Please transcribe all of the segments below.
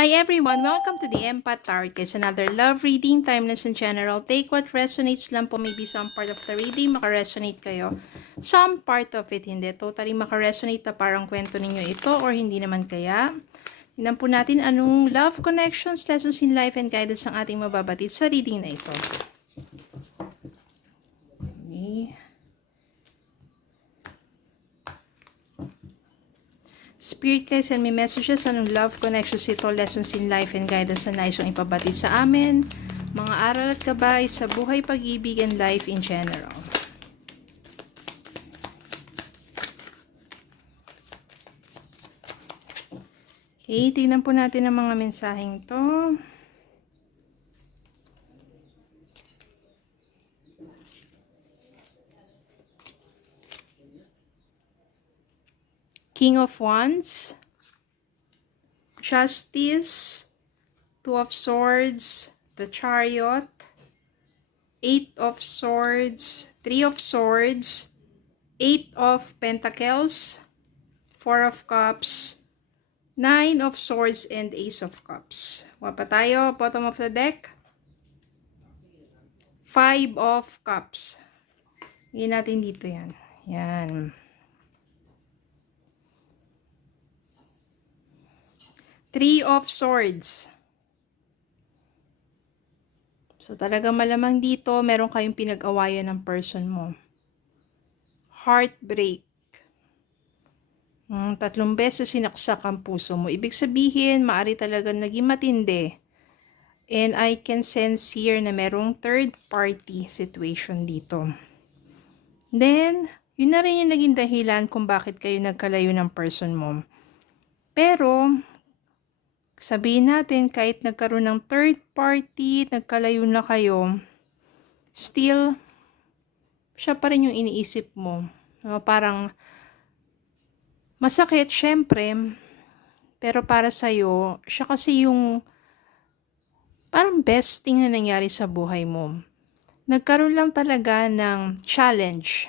Hi everyone! Welcome to the Empath Tarot. It's another love reading, timeless and general. Take what resonates lang po. Maybe some part of the reading makaresonate kayo. Some part of it hindi. Totally makaresonate na parang kwento ninyo ito or hindi naman kaya. Tingnan po natin anong love connections, lessons in life, and guidance ang ating mababatid sa reading na ito. Okay. Spirit guys, send me messages anong love connections ito, lessons in life and guidance na nais yung ipabatid sa amin, mga aral at gabay sa buhay, pag-ibig, and life in general. Okay, tingnan po natin ang mga mensaheng to. King of Wands, Justice, Two of Swords, the Chariot, Eight of Swords, Three of Swords, Eight of Pentacles, Four of Cups, Nine of Swords, and Ace of Cups. Wapa tayo, bottom of the deck. Five of Cups. Hingin natin dito yan. Yan. Three of Swords. So, talaga malamang dito, meron kayong pinag-awayan ng person mo. Heartbreak. 3 beses sinaksak ang puso mo. Ibig sabihin, maari talaga naging matindi. And I can sense here na merong third party situation dito. Then, yun na rin yung naging dahilan kung bakit kayo nagkalayo ng person mo. Pero, sabihin natin, kahit nagkaroon ng third party, nagkalayo na kayo, still, siya pa rin yung iniisip mo. Parang, masakit, syempre, pero para sa'yo, siya kasi yung parang best thing na nangyari sa buhay mo. Nagkaroon lang talaga ng challenge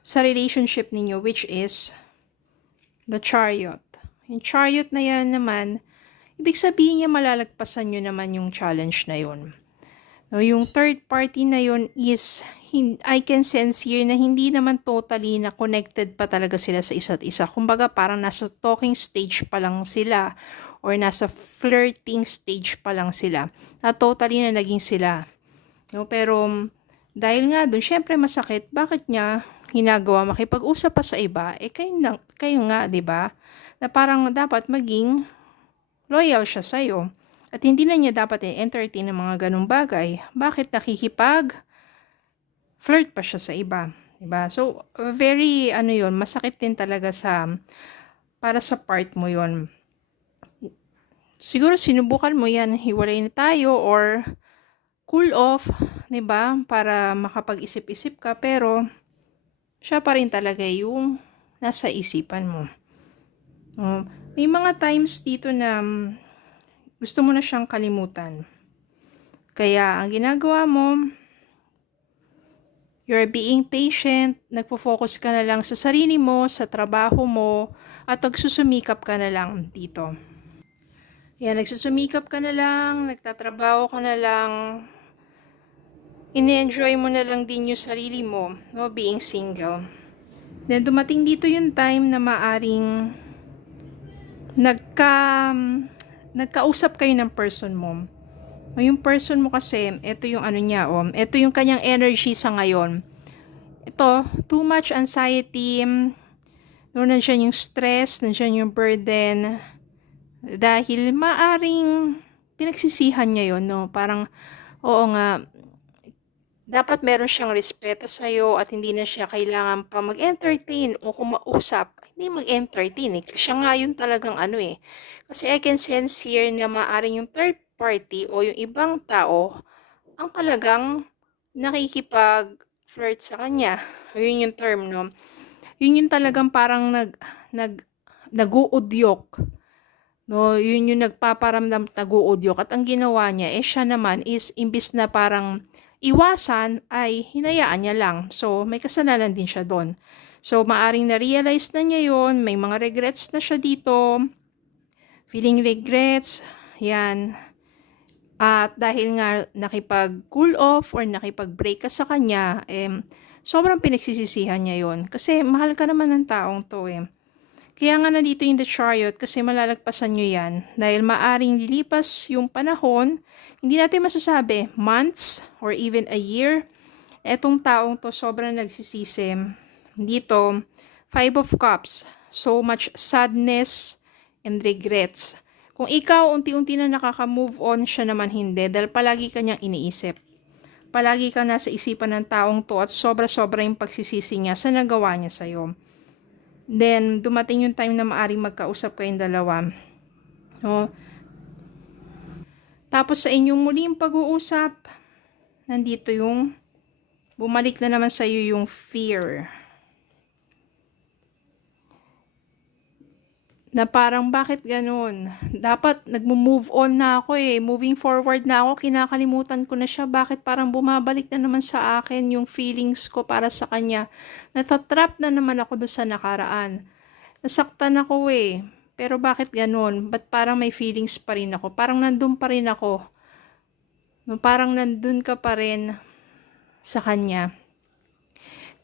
sa relationship ninyo, which is the Chariot. Yung Chariot na yan naman, ibig sabihin niya malalagpasan nyo naman yung challenge na yun. No, yung third party na yun is, I can sense here na hindi naman totally na connected pa talaga sila sa isa't isa. Kumbaga parang nasa talking stage pa lang sila or nasa flirting stage pa lang sila. Na totally na naging sila. No, pero dahil nga doon, syempre masakit, bakit niya ginagawa makipag-usap pa sa iba? Kayo nga, 'di ba? Na parang dapat maging loyal siya sa'yo. At hindi na niya dapat entertain ng mga ganong bagay. Bakit nakikipag-flirt pa siya sa iba? Diba? So, very, masakit din talaga para sa part mo yon. Siguro sinubukan mo yan, hiwalay na tayo or cool off, diba? Para makapag-isip-isip ka, pero siya pa rin talaga yung nasa isipan mo. May mga times dito na gusto mo na siyang kalimutan. Kaya ang ginagawa mo, you're being patient, nagpo-focus ka na lang sa sarili mo, sa trabaho mo, at nagsusumikap ka na lang dito. Yan, nagsusumikap ka na lang, nagtatrabaho ka na lang, ini-enjoy mo na lang din yung sarili mo, no, being single. Then dumating dito yung time na maaring nagkausap kayo ng person mo. O yung person mo kasi, ito yung niya, ito yung kanyang energy sa ngayon. Ito, too much anxiety, nandiyan yung stress, nandiyan yung burden, dahil maaring pinagsisihan niya yun, no? Parang, oo nga, dapat meron siyang respeto sa'yo at hindi na siya kailangan pa mag-entertain o kumausap. Hindi mag-entertain. Siya nga yun talagang Kasi I can sense here na maaaring yung third party o yung ibang tao ang talagang nakikipag-flirt sa kanya. Yun yung term, no? Yun yung talagang parang nag-uudyok. No, yun yung nagpaparamdam nag-uudyok. At ang ginawa niya, siya naman is imbis na parang iwasan ay hinayaan niya lang. So, may kasalanan din siya doon. So, maaring na-realize na niya yon, may mga regrets na siya dito. feeling regrets, yan. At dahil nga nakipag-cool off or nakipag-break ka sa kanya, sobrang pinagsisisihan niya yon. Kasi mahal ka naman ng taong to Kaya nga nandito yung The Chariot kasi malalagpasan nyo yan. Dahil maaring lilipas yung panahon, hindi natin masasabi, months or even a year. Etong taong to sobrang nagsisisi. Dito, Five of Cups. So much sadness and regrets. Kung ikaw unti-unti na nakaka-move on, siya naman hindi. Dahil palagi kanyang iniisip. Palagi ka nasa isipan ng taong to at sobra-sobra yung pagsisisi niya sa nagawa niya sa'yo. Then, dumating yung time na maaring magkausap kayong dalawa. No? Tapos sa inyong muling pag-uusap, nandito yung bumalik na naman sa iyo yung fear. Na parang bakit ganun? Dapat nagmo-move on na ako Moving forward na ako, kinakalimutan ko na siya. Bakit parang bumabalik na naman sa akin yung feelings ko para sa kanya? Natatrap na naman ako doon sa nakaraan. Nasaktan ako Pero bakit ganun? Ba't parang may feelings pa rin ako? Parang nandun pa rin ako. Parang nandun ka pa rin sa kanya.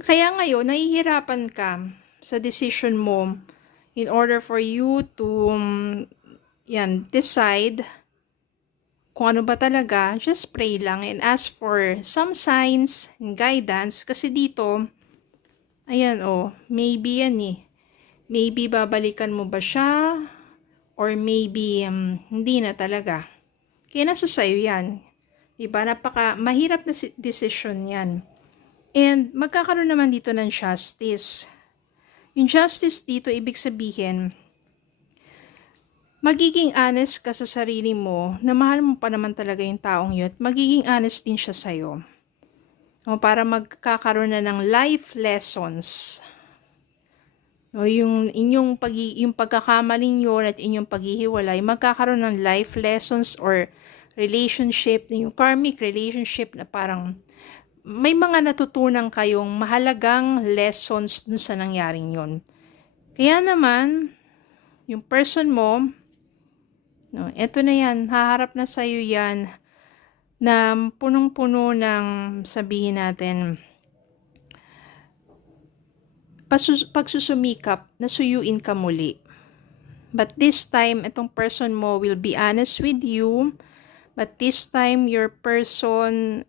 Kaya ngayon, nahihirapan ka sa decision mo in order for you to decide kung ano ba talaga. Just pray lang and ask for some signs and guidance. Kasi dito, ayan maybe yan Maybe babalikan mo ba siya? Or maybe hindi na talaga. Kaya nasa sayo yan. Diba? Mahirap na decision yan. And magkakaroon naman dito ng justice. Yung justice dito, ibig sabihin, magiging honest ka sa sarili mo na mahal mo pa naman talaga yung taong yun. Magiging honest din siya sa'yo. Para magkakaroon na ng life lessons. Yung pagkakamaling yun at inyong paghihiwalay, magkakaroon ng life lessons or relationship, yung karmic relationship na parang may mga natutunan kayong mahalagang lessons dun sa nangyaring yun. Kaya naman, yung person mo, eto na yan, haharap na sa'yo yan, na punong-puno ng sabihin natin, pagsusumikap na suyuin ka muli. But this time, itong person mo will be honest with you, but this time, your person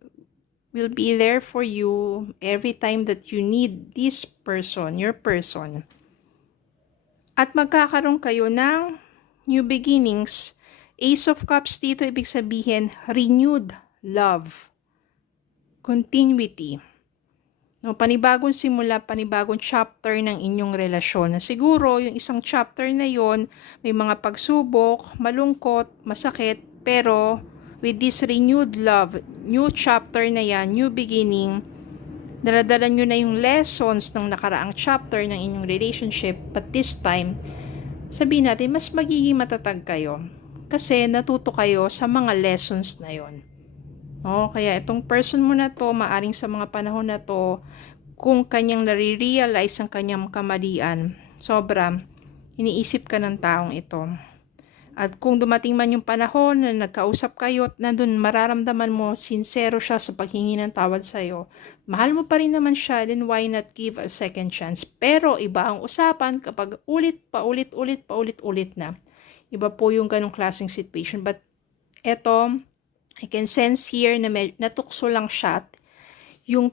will be there for you every time that you need this person, your person. At magkakaroon kayo ng new beginnings. Ace of Cups dito, ibig sabihin, renewed love. Continuity. Panibagong simula, panibagong chapter ng inyong relasyon. Siguro, yung isang chapter na yon may mga pagsubok, malungkot, masakit, pero with this renewed love, new chapter na yan, new beginning, daladala nyo na yung lessons ng nakaraang chapter ng inyong relationship, but this time, sabihin natin, mas magiging matatag kayo. Kasi natuto kayo sa mga lessons na yon. Kaya itong person mo na to, maaring sa mga panahon na to, kung kanyang nare-realize ang kanyang kamalian, sobra, iniisip ka ng taong ito. At kung dumating man yung panahon na nagkausap kayo at nandun mararamdaman mo sincero siya sa paghingi ng tawad sa'yo, mahal mo pa rin naman siya, then why not give a second chance? Pero iba ang usapan kapag paulit na. Iba po yung ganong klaseng situation. But eto, I can sense here na natukso lang siya. Yung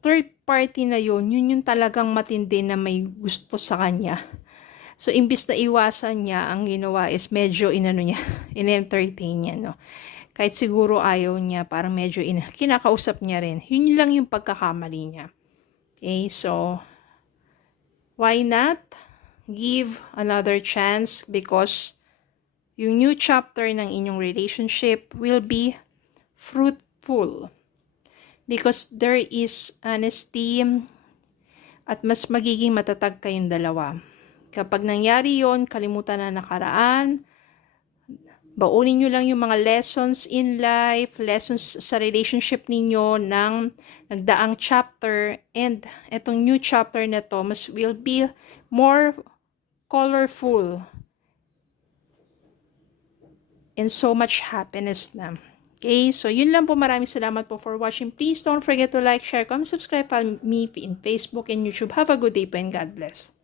third party na yun yung talagang matindi na may gusto sa kanya. So, imbis na iwasan niya, ang ginawa is medyo in-entertain niya, no? Kahit siguro ayaw niya, parang medyo kinakausap niya rin. Yun lang yung pagkakamali niya. Okay, so, why not give another chance? Because yung new chapter ng inyong relationship will be fruitful. Because there is honesty at mas magiging matatag kayong dalawa. Kapag nangyari yon, kalimutan na nakaraan, baunin nyo lang yung mga lessons in life, lessons sa relationship ninyo ng nagdaang chapter, and etong new chapter na to will be more colorful and so much happiness na. Okay, so yun lang po. Maraming salamat po for watching. Please don't forget to like, share, comment, subscribe pa me in Facebook and YouTube. Have a good day po and God bless.